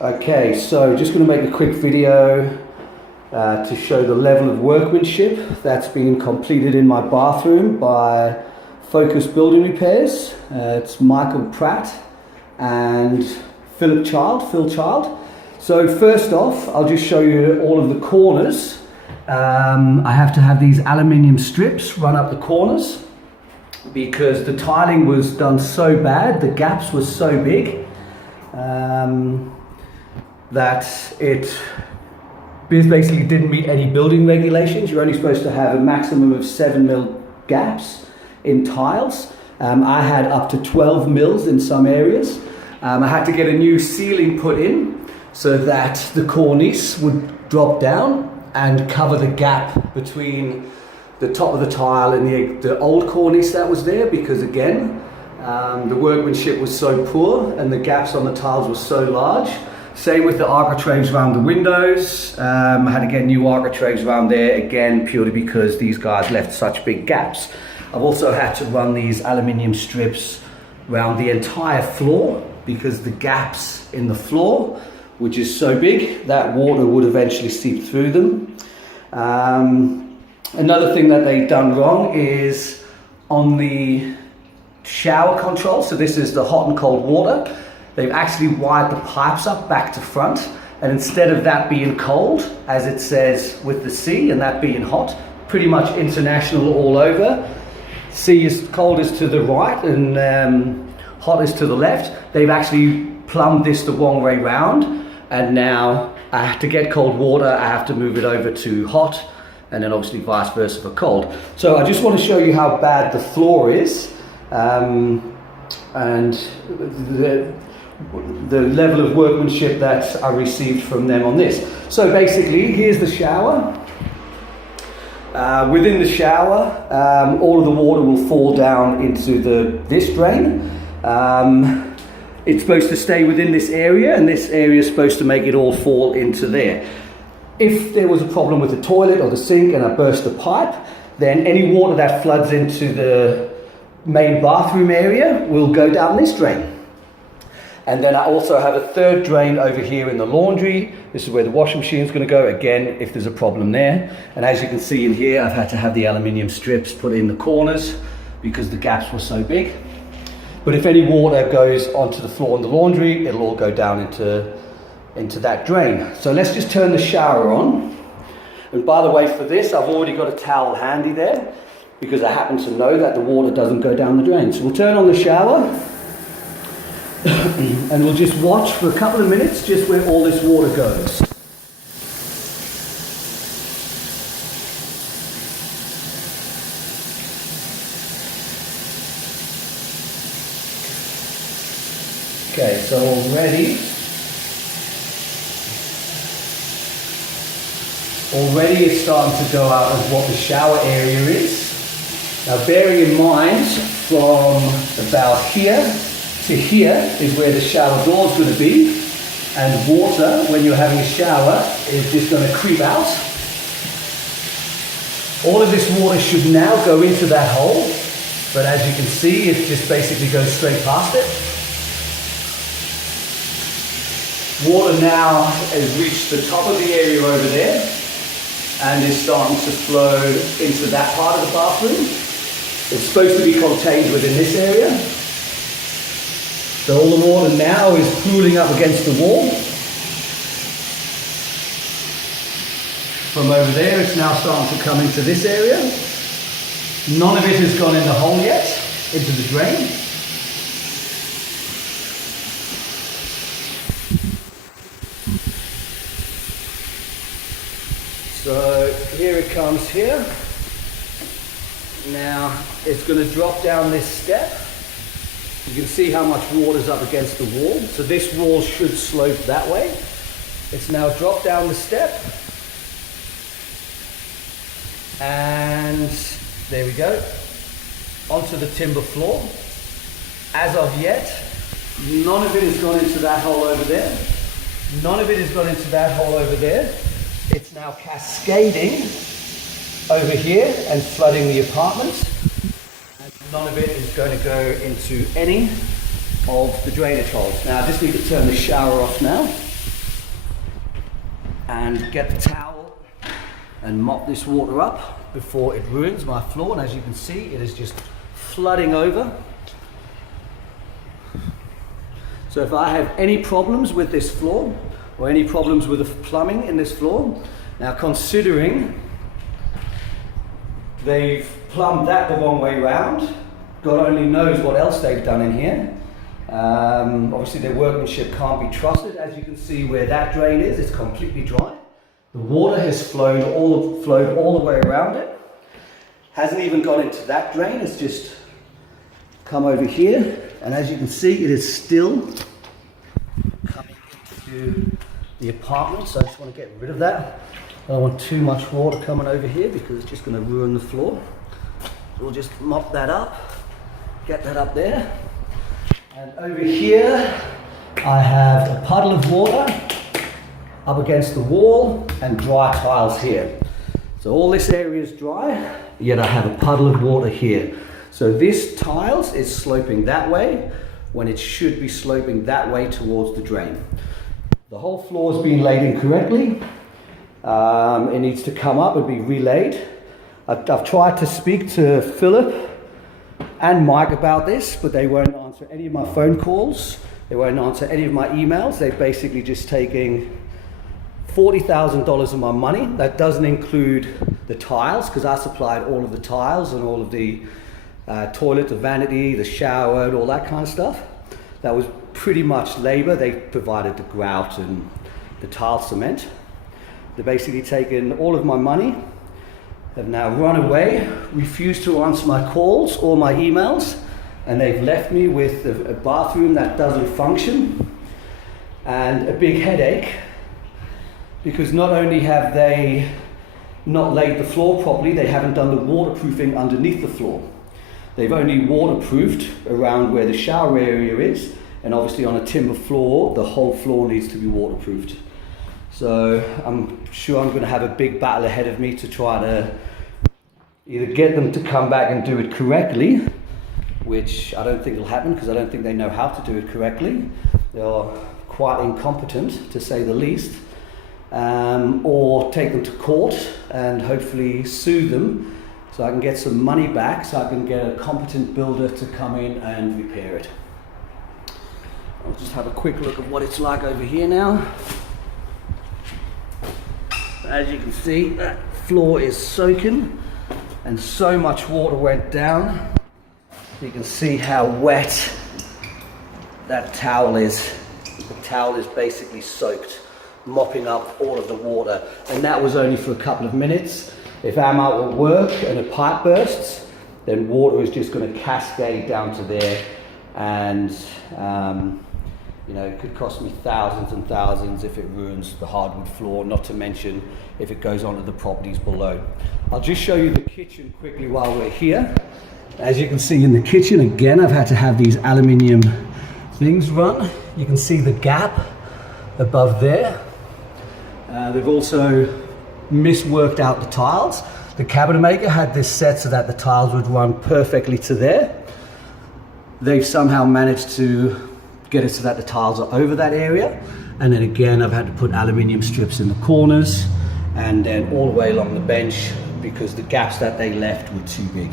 Okay, so just going to make a quick video to show the level of workmanship that's been completed in my bathroom by Focus Building Repairs. It's Michael Pratt and Phil Child. So first off, I'll just show you all of the corners. I have to have these aluminium strips run up the corners because the tiling was done so bad, the gaps were so big that it basically didn't meet any building regulations. You're only supposed to have a maximum of 7mm gaps in tiles. I had up to 12 mils in some areas. I had to get a new ceiling put in so that the cornice would drop down and cover the gap between the top of the tile and the old cornice that was there, because again, the workmanship was so poor and the gaps on the tiles were so large. Same with the architraves around the windows. I had to get new architraves around there, again, purely because these guys left such big gaps. I've also had to run these aluminium strips around the entire floor because the gaps in the floor, which is so big, that water would eventually seep through them. Another thing that they've done wrong is on the shower control. So this is the hot and cold water. They've actually wired the pipes up back to front, and instead of that being cold, as it says with the sea, and that being hot, pretty much international all over, sea is cold is to the right and hot is to the left. They've actually plumbed this the wrong way round, and now I have to get cold water, I have to move it over to hot, and then obviously vice versa for cold. So I just want to show you how bad the floor is, and the level of workmanship that I received from them on this. So basically, here's the shower. Within the shower, all of the water will fall down into this drain. It's supposed to stay within this area, and this area is supposed to make it all fall into there. If there was a problem with the toilet or the sink and I burst the pipe, then any water that floods into the main bathroom area will go down this drain. And then I also have a third drain over here in the laundry. This is where the washing machine is going to go, again, if there's a problem there. And as you can see in here, I've had to have the aluminium strips put in the corners because the gaps were so big. But if any water goes onto the floor in the laundry, it'll all go down into that drain. So let's just turn the shower on. And by the way, for this, I've already got a towel handy there because I happen to know that the water doesn't go down the drain. So we'll turn on the shower. And we'll just watch for a couple of minutes just where all this water goes. Okay, so already it's starting to go out of what the shower area is. Now bearing in mind, from about here to here is where the shower door is going to be, and water, when you're having a shower, is just going to creep out. All of this water should now go into that hole, but as you can see, it just basically goes straight past it. Water now has reached the top of the area over there and is starting to flow into that part of the bathroom. It's supposed to be contained within this area. So all the water now is pooling up against the wall. From over there, it's now starting to come into this area. None of it has gone in the hole yet, into the drain. So here it comes here. Now it's going to drop down this step. You can see how much water is up against the wall. So this wall should slope that way. It's now dropped down the step. And there we go. Onto the timber floor. As of yet, none of it has gone into that hole over there. None of it has gone into that hole over there. It's now cascading over here and flooding the apartment. None of it is going to go into any of the drainage holes. Now I just need to turn the shower off now. and get the towel and mop this water up before it ruins my floor. And as you can see, it is just flooding over. So if I have any problems with this floor or any problems with the plumbing in this floor, now considering they've plumbed that the wrong way round, God only knows what else they've done in here. Obviously their workmanship can't be trusted. As you can see where that drain is, it's completely dry. The water has flowed all the way around it. Hasn't even gone into that drain, it's just come over here. And as you can see, it is still coming into the apartment. So I just want to get rid of that. I don't want too much water coming over here because it's just going to ruin the floor. So we'll just mop that up, get that up there. And over here, I have a puddle of water up against the wall and dry tiles here. So all this area is dry, yet I have a puddle of water here. So this tiles is sloping that way when it should be sloping that way towards the drain. The whole floor has been laid incorrectly. It needs to come up and be relaid. I've tried to speak to Philip and Mike about this, but they won't answer any of my phone calls. They won't answer any of my emails. They're basically just taking $40,000 of my money. That doesn't include the tiles, because I supplied all of the tiles and all of the toilet, the vanity, the shower, and all that kind of stuff. That was pretty much labor. They provided the grout and the tile cement. They're basically taken all of my money. They've now run away, refused to answer my calls or my emails, and they've left me with a bathroom that doesn't function and a big headache, because not only have they not laid the floor properly, they haven't done the waterproofing underneath the floor. They've only waterproofed around where the shower area is, and obviously on a timber floor, the whole floor needs to be waterproofed. So I'm sure I'm going to have a big battle ahead of me to try to either get them to come back and do it correctly, which I don't think will happen because I don't think they know how to do it correctly. They're quite incompetent, to say the least. Or take them to court and hopefully sue them so I can get some money back, so I can get a competent builder to come in and repair it. I'll just have a quick look at what it's like over here now. As you can see, that floor is soaking and so much water went down. You can see how wet that towel is. The towel is basically soaked, mopping up all of the water. And that was only for a couple of minutes. If I'm out at work and a pipe bursts, then water is just going to cascade down to there, and it could cost me thousands and thousands if it ruins the hardwood floor, not to mention if it goes onto the properties below. I'll just show you the kitchen quickly while we're here. As you can see in the kitchen, again, I've had to have these aluminium things run. You can see the gap above there. They've also misworked out the tiles. The cabinet maker had this set so that the tiles would run perfectly to there. They've somehow managed to get it so that the tiles are over that area. And then again, I've had to put aluminium strips in the corners and then all the way along the bench because the gaps that they left were too big.